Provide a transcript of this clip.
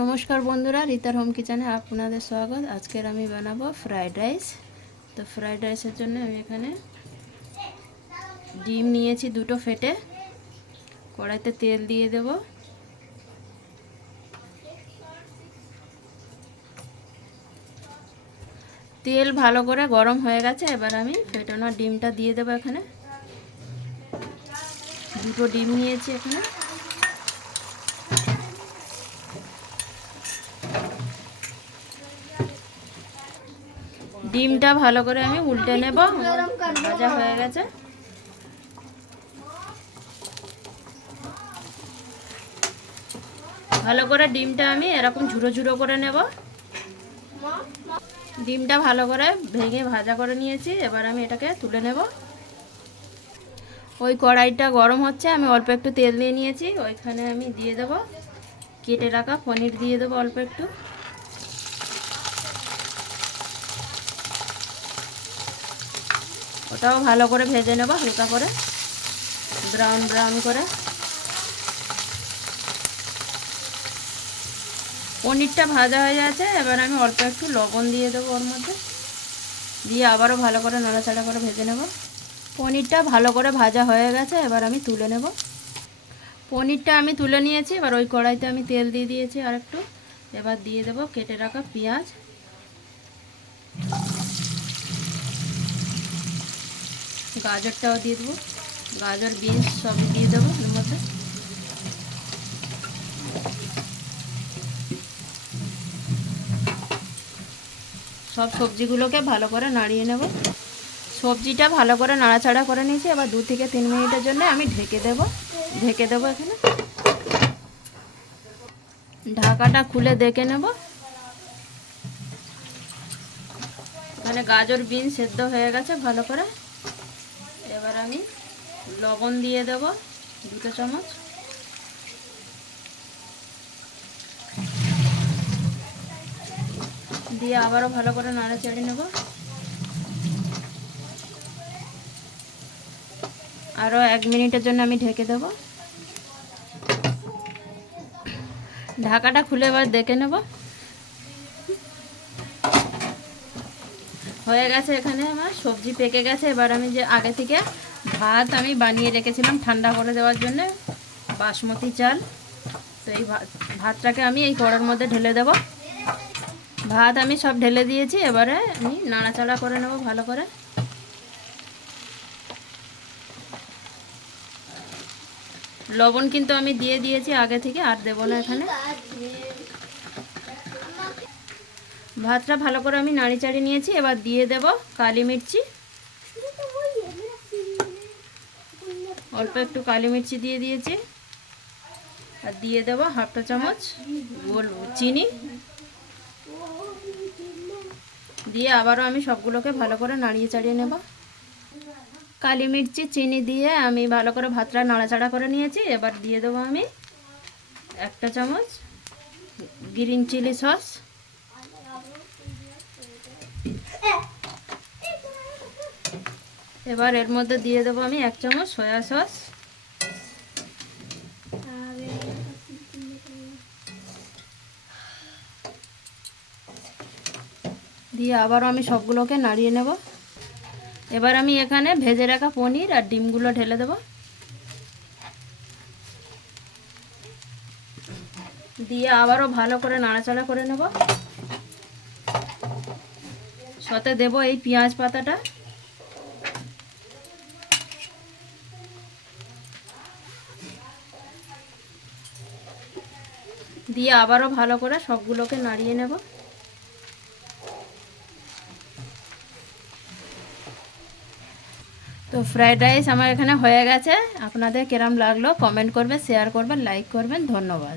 নমস্কার বন্ধুরা, রিতার হোম কিচেনে আপনাদের স্বাগত। আজকের আমি বানাবো ফ্রাইড রাইস। তো ফ্রাইড রাইসের জন্য আমি এখানে ডিম নিয়েছি দুটো ফেটে, কড়াইতে তেল দিয়ে দেব। তেল ভালো করে গরম হয়ে গেছে, এবার আমি ফেটানো ডিমটা দিয়ে দেবো। এখানে দুটো ডিম নিয়েছি এখানে। ডিমটা ভালো করে আমি উল্টে নেব। ভাজা হয়ে গেছে। ভালো করে ডিমটা আমি এরকম ঝুড়ো ঝুড়ো করে নেব। ডিমটা ভালো করে ভেঙে ভাজা করে নিয়েছি, এবার আমি এটাকে তুলে নেব। ওই কড়াইটা গরম হচ্ছে, আমি অল্প একটু তেল দিয়ে নিয়েছি, ওইখানে আমি দিয়ে দেব কেটে রাখা পনির, দিয়ে দেবো অল্প একটু। ওটাও ভালো করে ভেজে নেব, হালকা করে ব্রাউন ব্রাউন করে। পনিরটা ভাজা হয়ে যাচ্ছে, এবার আমি অল্প একটু লবণ দিয়ে দেবো ওর মধ্যে, দিয়ে আবারও ভালো করে নাড়াচাড়া করে ভেজে নেব। পনিরটা ভালো করে ভাজা হয়ে গেছে, এবার আমি তুলে নেব। পনিরটা আমি তুলে নিয়েছি, এবার ওই কড়াইতে আমি তেল দিয়ে দিয়েছি আর একটু। এবার দিয়ে দেব কেটে রাখা পেঁয়াজ, গাজরটাও দিয়ে দেবো, গাজর বিনস সবই দিয়ে দেবো এর মধ্যে। সব সবজিগুলোকে ভালো করে নাড়িয়ে নেব। সবজিটা ভালো করে নাড়াচাড়া করে নিয়েছি, এবার 2 থেকে 3 মিনিটের জন্য আমি ঢেকে দেবো এখানে। ঢাকাটা খুলে দেখে নেব। মানে গাজর বিন সেদ্ধ হয়ে গেছে ভালো করে। এবার আমি লবণ দিয়ে দেব 2 চামচ, দিয়ে আবারও ভালো করে নাড়াচাড়ে নেব। আরও 1 মিনিটের জন্য আমি ঢেকে দেব। ঢাকাটা খুলে এবার দেখে নেব। হয়ে গেছে, এখানে আমার সবজি পেকে গেছে। এবার আমি যে আগে থেকে ভাত আমি বানিয়ে রেখেছিলাম ঠান্ডা করে দেওয়ার জন্য, বাসমতি চাল, তো এই ভাতটাকে আমি এই কড়ার মধ্যে ঢেলে দেব। ভাত আমি সব ঢেলে দিয়েছি, এবারে আমি নাড়াচাড়া করে নেব ভালো করে। লবণ কিন্তু আমি দিয়ে দিয়েছি আগে থেকে, আর দেব না এখানে। ভাতটা ভালো করে আমি নাড়ি চাড়িয়ে নিয়েছি, এবার দিয়ে দেব কালি মির্চি, অল্প একটু কালি মির্চি দিয়ে দিয়েছি। আর দিয়ে দেব 1/2 চামচ চিনি, দিয়ে আবারও আমি সবগুলোকে ভালো করে নাড়িয়ে চাড়িয়ে নেব। কালি মির্চি চিনি দিয়ে আমি ভালো করে ভাতটা নাড়াচাড়া করে নিয়েছি। এবার দিয়ে দেবো আমি 1 চামচ গ্রিন চিলি সস, এবার এর মধ্যে দিয়ে দেবো আমি 1 চামচ সয়া সস, দিয়ে আবারও আমি সবগুলোকে নাড়িয়ে নেব। এবার আমি এখানে ভেজে রাখা পনির আর ডিমগুলো ঢেলে দেব, দিয়ে আবারও ভালো করে নাড়াচাড়া করে নেব। সাথে দেব এই পেঁয়াজ পাতাটা, দিয়ে আবারও ভালো করে সবগুলোকে নাড়িয়ে নেব। তো ফ্রাইড রাইস আমার এখানে হয়ে গেছে। আপনাদের কেরম লাগলো কমেন্ট করবেন, শেয়ার করবেন, লাইক করবেন। ধন্যবাদ।